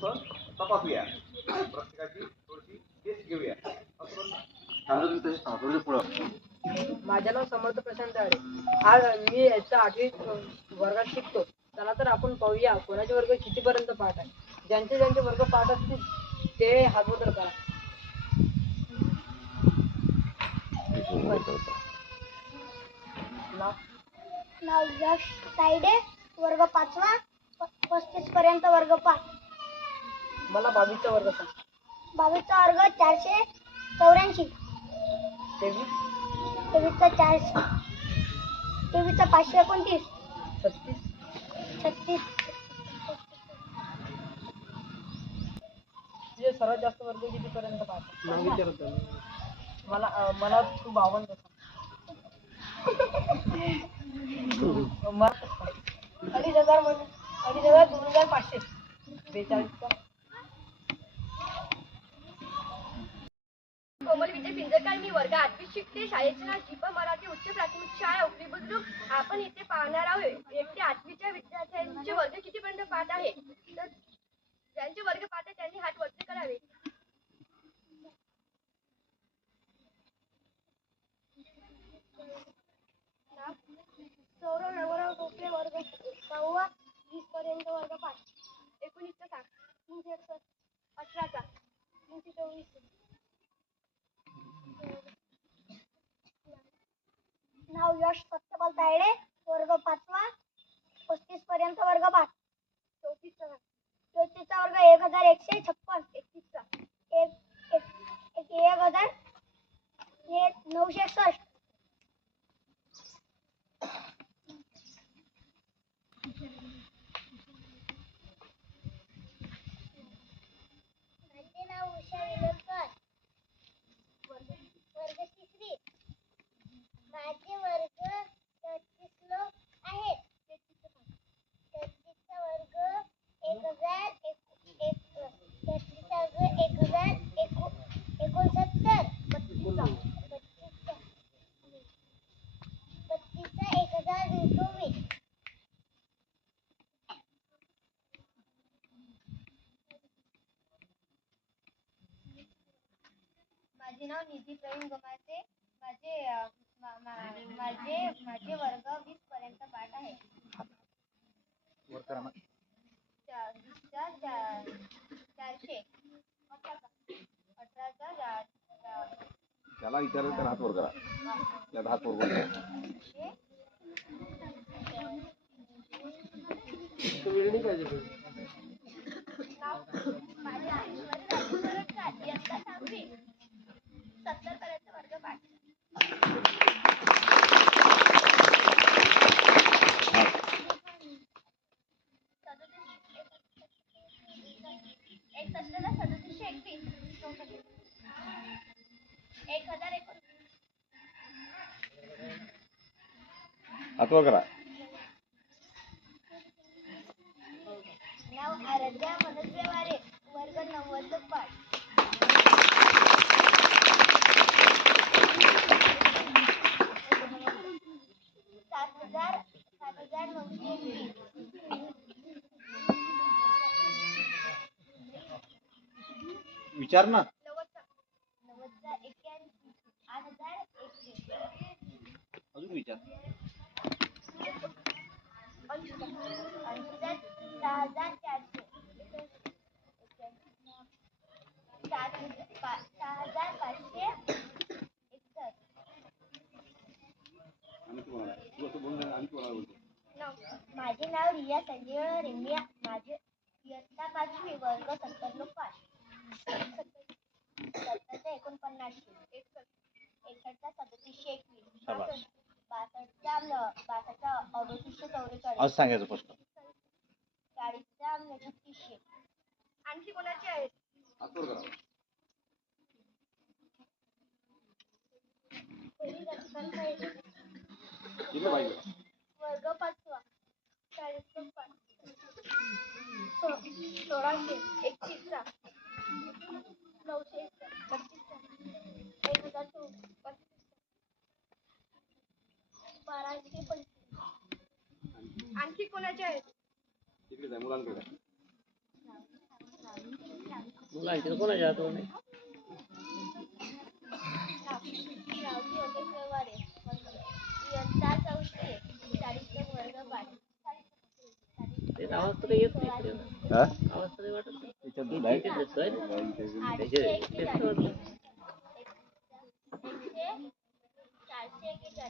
थोडंसं तपासूया, प्रत्येकाची थोडीशी टेस्ट घेऊया. माझं नाव समर्थ प्रशांत आहे. आज मी याच्या 8वी वर्गात शिकतो. चला तर आपण पाहूया कोणाचे वर्ग कितीपर्यंत पाठ आहे. ज्यांचे ज्यांचे वर्ग पाठ असतील ते हातवर करा. नाव यश तायडे, वर्ग 5वा, 35 पर्यंत वर्ग पाठ. मला 22चा वर्ग सांग. 22चा वर्ग 484, 23चा 400, 23चा 529, 36. तुझे सर्वात जास्त वर्ग कितीपर्यंत पाठ आहे? मला तू 52 सांग. 2,500, 42चा. कोमल विजय पिंजरकर, मी वर्ग 8वीत शिकते. शाळेचे नाव दीपा मराठी उच्च प्राथमिक शाळा उकली बुद्रुक. आपण इथे पाहणार आहोत 1 ते 8वीच्या विद्यार्थ्यांचे वर्ग कितीपर्यंत पाठ आहे. तर ज्यांचे वर्ग पाठ आहे त्यांनी हात वरती करावे. सौरव नवराव टोपे, वर्ग 9वा, 20 पर्यंत वर्ग पाठ. 19चा सांग. 361, 18चा. 324. नाव यश सत्यपाल तायडे, वर्ग 5वा, 35 पर्यंत वर्ग पाठ. 34चा सांग. 34चा वर्ग 1156, 31चा. 1000, 961. माझे नाव उषा विलोरकर, वर्ग 3री. माझे वर्ग 33 लोक आहेत. 33चा वर्ग 1000, 33चा वर्ग 1069, 32चा 1024. माझे नाव निधी प्रवीण गमाते. माझे वर्ग 20 पर्यंत पाठ आहे. 400, 18चा त्याला विचारायचं तर हात वर करा. त्याला हात वर करा. माझ्या ऐश्वर्या राजेश्वरकर, इयत्ता 6वी, 70 पर्यंत वर्ग पाठ. हात वर करा. नाव आराध्या मनोज व्यवहारे, वर्ग 90 पाठ. 7,920. विचार ना. 90चा 81, 8,001. अजून विचार. 6,400, 6,561. माझे नाव रिया संजय रेमिया. माझे इयत्ता 5वी, वर्ग 70 लोक पाठ. 70चा 49, 61चा 3721, 62चा 3844. आज सांगायचं प्रश्न. 40चा 3600. आणखी कोणाचे आहेत? हात वर करा. किती पाहिजे? वर्ग 5वा, 40 लोक पाठ. 1600, 31चा, 900, 32चा, 1024, 1225. आणखी कोणाचे आहेत? तिकडे जाय मुलांकडे. मुलांची तर कोणाच्या हातून नाही. श्रावणी योगेश्वर वारे इयत्ता 4वी 40 वर्ग पाठ. ते आवाज तर काही येत नाही पुढे. हा? आवाज तर काही वाटत नाही. त्याच्यात दूध आहे ते दिसतोय ना. 841 तेच तर वाटतं. 441 चा